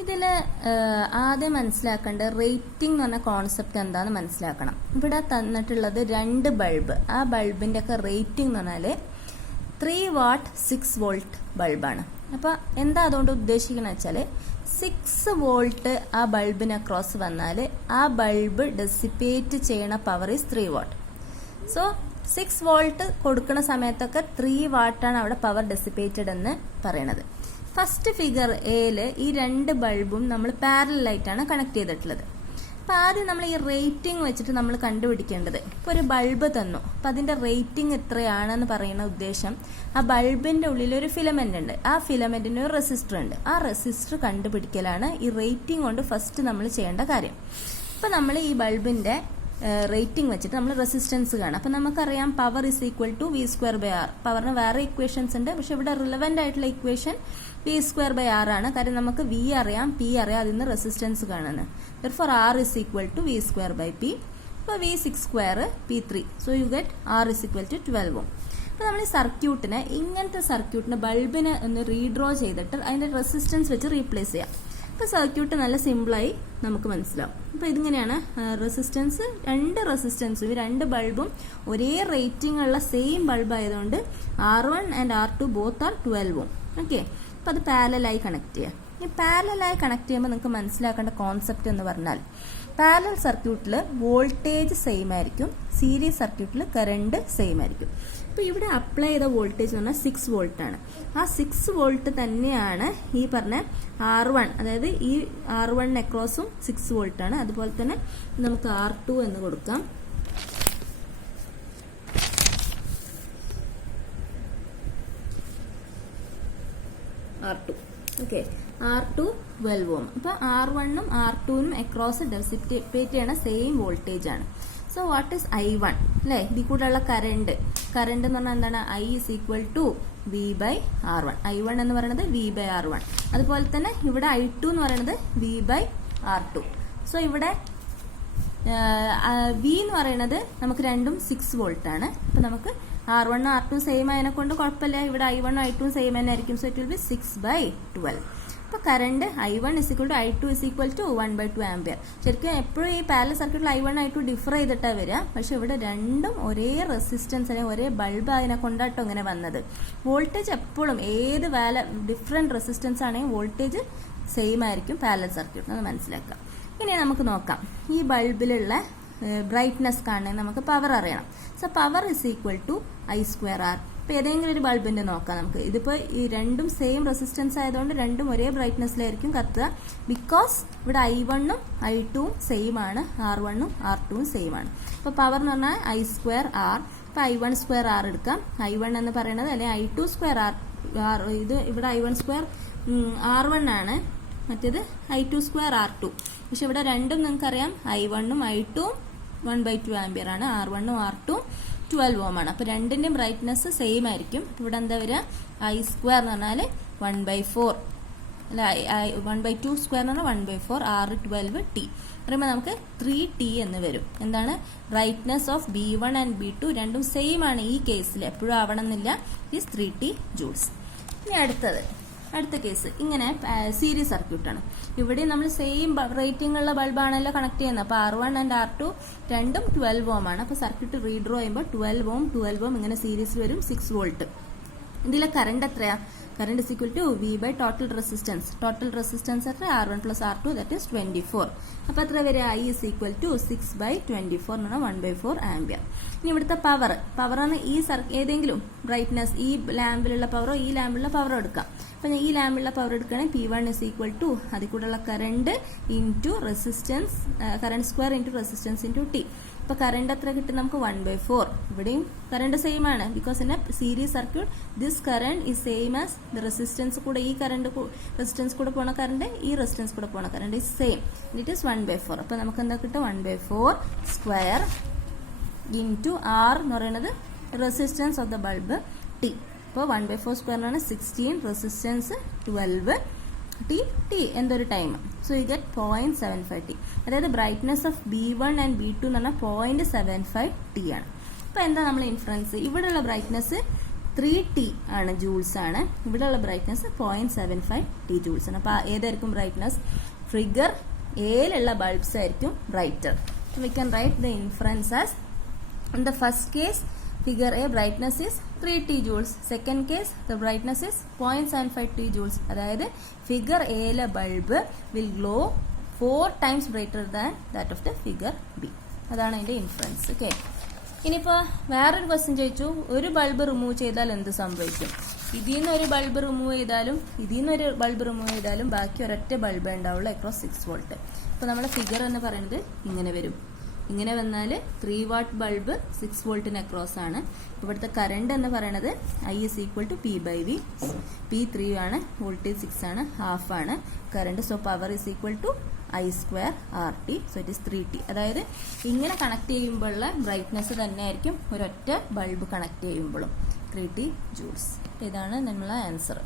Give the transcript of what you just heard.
ഇതിൽ ആദ്യം മനസ്സിലാക്കേണ്ട റേറ്റിംഗ് എന്ന് പറഞ്ഞ കോൺസെപ്റ്റ് എന്താണെന്ന് മനസ്സിലാക്കണം. ഇവിടെ തന്നിട്ടുള്ളത് 2 ബൾബ്. ആ ബൾബിൻ്റെ ഒക്കെ റേറ്റിംഗ് എന്ന് പറഞ്ഞാൽ 3 വാട്ട് 6 വോൾട്ട് ബൾബാണ്. അപ്പോൾ എന്താ അതുകൊണ്ട് ഉദ്ദേശിക്കുന്നത് വെച്ചാൽ 6 വോൾട്ട് ആ ബൾബിന് അക്രോസ് വന്നാൽ ആ ബൾബ് ഡെസിപ്പേറ്റ് ചെയ്യണ power is 3 what. So 6 volt കൊടുക്കുന്ന സമയത്തൊക്കെ 3 വാട്ടാണ് അവിടെ പവർ ഡെസിപ്പേറ്റഡ് എന്ന് പറയണത്. ഫസ്റ്റ് ഫിഗർ എയിൽ ഈ 2 ബൾബും നമ്മൾ പാരലായിട്ടാണ് കണക്ട് ചെയ്തിട്ടുള്ളത്. അപ്പോൾ ആദ്യം നമ്മൾ ഈ റേറ്റിംഗ് വെച്ചിട്ട് നമ്മൾ കണ്ടുപിടിക്കേണ്ടത്, ഇപ്പോൾ ഒരു ബൾബ് തന്നു, അപ്പം അതിൻ്റെ റേറ്റിംഗ് എത്രയാണെന്ന് പറയുന്ന ഉദ്ദേശം ആ ബൾബിൻ്റെ ഉള്ളിൽ ഒരു ഫിലമെൻ്റ് ഉണ്ട്, ആ ഫിലമെൻറ്റിന് ഒരു റെസിസ്റ്റർ ഉണ്ട്, ആ റെസിസ്റ്റർ കണ്ടുപിടിക്കലാണ് ഈ റേറ്റിംഗ് കൊണ്ട് ഫസ്റ്റ് നമ്മൾ ചെയ്യേണ്ട കാര്യം. അപ്പോൾ നമ്മൾ ഈ ബൾബിൻ്റെ റേറ്റിംഗ് വെച്ചിട്ട് നമ്മൾ റെസിസ്റ്റൻസ് കാണാം. അപ്പം നമുക്കറിയാം power is equal to v²/r. പവറിന് വേറെ ഇക്വേഷൻസ് ഉണ്ട്, പക്ഷെ ഇവിടെ റിലവൻ്റ് ആയിട്ടുള്ള ഇക്വേഷൻ v²/r ആണ്. കാര്യം നമുക്ക് v അറിയാം, p അറിയാം, അതിൽ നിന്ന് റെസിസ്റ്റൻസ് കാണുന്നത്. therefore r is equal to v²/p. അപ്പോൾ v6² p3. So you get r is equal to 12 ohm. അപ്പോൾ നമ്മൾ ഈ സർക്യൂട്ടിനെ, ഇങ്ങനത്തെ സർക്യൂട്ടിന് ബൾബിനെ ഒന്ന് റീഡ്രോ ചെയ്തിട്ട് അതിൻ്റെ റെസിസ്റ്റൻസ് വെച്ച് റീപ്ലേസ് ചെയ്യാം. അപ്പോൾ സർക്യൂട്ട് നല്ല സിമ്പിളായി നമുക്ക് മനസ്സിലാവും. അപ്പോൾ ഇതിങ്ങനെയാണ് റെസിസ്റ്റൻസ്, 2 റെസിസ്റ്റൻസും ഈ 2 ബൾബും ഒരേ റേറ്റിംഗ് ഉള്ള സെയിം ബൾബ് ആയതുകൊണ്ട് R1 and R2 both are 12 ohm. Okay, അപ്പോൾ അത് പാരലായി കണക്ട് ചെയ്യാം. ഈ പാരലായി കണക്ട് ചെയ്യുമ്പോൾ നിങ്ങൾക്ക് മനസ്സിലാക്കേണ്ട കോൺസെപ്റ്റ് എന്ന് പറഞ്ഞാൽ, പാരലൽ സർക്യൂട്ടിൽ വോൾട്ടേജ് സെയിം ആയിരിക്കും, സീരീസ് സർക്യൂട്ടിൽ കറണ്ട് സെയിം ആയിരിക്കും. അപ്പോൾ ഇവിടെ അപ്ലൈ ചെയ്ത വോൾട്ടേജ് എന്ന് പറഞ്ഞാൽ 6 വോൾട്ട് ആണ്. ആ 6 വോൾട്ട് തന്നെയാണ് ഈ പറഞ്ഞ R1, അതായത് ഈ R1 അക്രോസും 6 വോൾട്ട് ആണ്. അതുപോലെ തന്നെ നമുക്ക് R2 എന്ന് കൊടുക്കാം. R2 okay, R2 12 ohm. അപ്പോൾ R1ഉം R2നും അക്രോസ് ഡെസിപ്പേറ്റ് ചെയ്യണ സെയിം വോൾട്ടേജ് ആണ്. സോ വാട്ട് ഈസ് I1 അല്ലേ? ഇതിൽ കൂടെയുള്ള കറണ്ട് എന്ന് പറഞ്ഞാൽ എന്താണ്? I is equal to V/R1. I1 എന്ന് പറയുന്നത് V/R1. അതുപോലെ തന്നെ ഇവിടെ I2 എന്ന് പറയുന്നത് V/R2. സോ ഇവിടെ V എന്ന് പറയുന്നത് നമുക്ക് രണ്ടും 6 വോൾട്ട് ആണ്. അപ്പോൾ നമുക്ക് R1 R2 സെയിം ആയതിനെ കൊണ്ട് കുഴപ്പമില്ല, ഇവിടെ I1 I2 സെയിം തന്നെ ആയിരിക്കും. So it will be 6/12. അപ്പോൾ current I1 is equal to I2 is equal to 1/2 ampere. ശരിക്കും എപ്പോഴും ഈ പാരലൽ സർക്യൂട്ടിൽ I1 I2 ഡിഫർ ചെയ്തിട്ടാണ് വരിക, പക്ഷെ ഇവിടെ രണ്ടും ഒരേ റെസിസ്റ്റൻസ് അല്ലെങ്കിൽ ഒരേ ബൾബ് അതിനെ കൊണ്ടാട്ടോ ഇങ്ങനെ വന്നത്. വോൾട്ടേജ് എപ്പോഴും ഏത് ഡിഫറെൻറ്റ് റെസിസ്റ്റൻസ് ആണെങ്കിൽ വോൾട്ടേജ് സെയിം ആയിരിക്കും പാരലൽ സർക്യൂട്ട്, അത് മനസ്സിലാക്കാം. ഇനി നമുക്ക് നോക്കാം, ഈ ബൾബിലുള്ള ബ്രൈറ്റ്നെസ് കാണണമെങ്കിൽ നമുക്ക് പവർ അറിയണം. So power is equal to I²R. ഇപ്പോൾ ഏതെങ്കിലും ഒരു ബൾബിൻ്റെ നോക്കാം നമുക്ക്. ഇതിപ്പോൾ ഈ രണ്ടും സെയിം റെസിസ്റ്റൻസ് ആയതുകൊണ്ട് രണ്ടും ഒരേ ബ്രൈറ്റ്നെസ്സിലായിരിക്കും കത്തുക. ബിക്കോസ് ഇവിടെ I1ഉം I2ഉം സെയിം ആണ്, R1ഉം R2ഉം സെയിം ആണ്. അപ്പോൾ പവർ എന്ന് പറഞ്ഞാൽ I²R. ഇപ്പോൾ I1² എടുക്കാം. I1 എന്ന് പറയുന്നത് അല്ലെങ്കിൽ I2²R. ഇത് ഇവിടെ I1² R1 ആണ്, മറ്റേത് I2² R2. പക്ഷെ ഇവിടെ രണ്ടും നിങ്ങൾക്കറിയാം I1ഉം I2ഉം 1/2 ആംപിയർ ആണ്, R1ഉം R2ഉം 12 ohm ആണ്. അപ്പോൾ രണ്ടിൻ്റെയും ബ്രൈറ്റ്നെസ് സെയിം ആയിരിക്കും. ഇവിടെ എന്താ വരിക? I² എന്ന് പറഞ്ഞാൽ 1/4 അല്ല, 1/2² എന്ന് പറഞ്ഞാൽ 1/4, R12T പറയുമ്പോൾ നമുക്ക് 3T എന്ന് വരും. എന്താണ്? Brightness of B1 and B2 രണ്ടും സെയിം ആണ് ഈ കേസിൽ, എപ്പോഴും ആവണമെന്നില്ല. Is 3T joules. ഇനി അടുത്ത കേസ് ഇങ്ങനെ സീരീസ് സർക്യൂട്ടാണ്. ഇവിടെ നമ്മൾ സെയിം റേറ്റിംഗ് ഉള്ള ബൾബാണല്ലോ കണക്ട് ചെയ്യുന്നത്. അപ്പോൾ R1 ആൻഡ് R2 രണ്ടും 12 ohm ആണ്. അപ്പോൾ സർക്യൂട്ട് റീഡ്രോ ചെയ്യുമ്പോൾ 12 ohm ഇങ്ങനെ സീരീസിൽ വരും, 6 വോൾട്ട്. ഇതിലെ കറണ്ട് എത്രയാ? Current is equal to V/ total resistance. Total resistance എത്ര? R1 + R2 that is 24. അപ്പോൾ എത്ര വരെ? I is equal to 6/24 എന്ന് പറഞ്ഞാൽ 1/4 ആംപിയർ. ഇനി ഇവിടുത്തെ പവറാണ് ഈ ഏതെങ്കിലും ബ്രൈറ്റ്നെസ്, ഈ ലാമ്പിലുള്ള പവറോ ഈ ലാമ്പിലുള്ള പവറോ എടുക്കാം. അപ്പം ഈ ലാമ്പിലുള്ള പവർ എടുക്കുകയാണെങ്കിൽ P1 is equal to അതിൽ കൂടെയുള്ള current into resistance, current square into resistance into T. അപ്പോൾ കറണ്ട് എത്ര കിട്ടും നമുക്ക്? 1/4. ഇവിടെയും കറണ്ട് സെയിം ആണ്, because in A series circuit this current is same as the resistance കൂടെ, ഈ കറണ്ട് റെസിസ്റ്റൻസ് കൂടെ പോണ കറണ്ട് ഈ റെസിസ്റ്റൻസ് കൂടെ പോണ current is same. It is 1/4. അപ്പോൾ നമുക്ക് എന്താ കിട്ടും? 1/4² ഇൻറ്റു R എന്ന് പറയുന്നത് resistance of the bulb T. അപ്പോൾ 1/4² എന്ന് പറഞ്ഞാൽ 16, റെസിസ്റ്റൻസ് 12, T എന്തൊരു time. So you get 0.75T. അതായത് brightness of B1 and B2 എന്ന് പറഞ്ഞാൽ 0.75T ആണ്. അപ്പോൾ എന്താ നമ്മൾ ഇൻഫറൻസ്? ഇവിടെയുള്ള ബ്രൈറ്റ്നെസ് 3T ആണ്, ജൂൾസ് ആണ്. ഇവിടെയുള്ള ബ്രൈറ്റ്നസ് 0.75 T ജൂൾസ് ആണ്. അപ്പോൾ ഏതായിരിക്കും ബ്രൈറ്റ്നസ്? ഫിഗർ എയിലുള്ള ബൾബ്സ് ആയിരിക്കും brighter. We can write the inference as in the first case figure A brightness is 3T joules. Second case the brightness is 0.75 T joules. അതായത് figure A ലെ bulb will glow 4 times brighter than that of the figure B. അതാണ് അതിന്റെ inference. Okay, ഇനിയിപ്പോൾ വേറൊരു question ചോദിച്ചു, ഒരു bulb remove ചെയ്താൽ എന്ത് സംഭവിക്കും? ഇതിൽ നിന്ന് ഒരു ബൾബ് റിമൂവ് ചെയ്താലും ഇതിൽ നിന്ന് ഒരു ബൾബ് റിമൂവ് ചെയ്താലും ബാക്കി ഒരൊറ്റ ബൾബ് ഉണ്ടാവുള്ളൂ അക്രോസ് 6 വോൾട്ട്. അപ്പോൾ നമ്മുടെ ഫിഗർ എന്ന് പറയുന്നത് ഇങ്ങനെ വരും. ഇങ്ങനെ വന്നാൽ 3 വാട്ട് ബൾബ് 6 വോൾട്ടിന് അക്രോസ് ആണ്. ഇവിടുത്തെ കറണ്ട് എന്ന് പറയുന്നത് I is equal to P/V. P 3 ആണ്, വോൾട്ടേജ് 6 ആണ്, ഹാഫ് ആണ് current. So power is equal to I² RT. So it is 3T. അതായത് ഇങ്ങനെ കണക്ട് ചെയ്യുമ്പോഴുള്ള ബ്രൈറ്റ്നസ് തന്നെ ആയിരിക്കും ഒരൊറ്റ ബൾബ് കണക്ട് ചെയ്യുമ്പോഴും 3T ജൂൾസ്. ഇതാണ് നമ്മളെ ആൻസർ.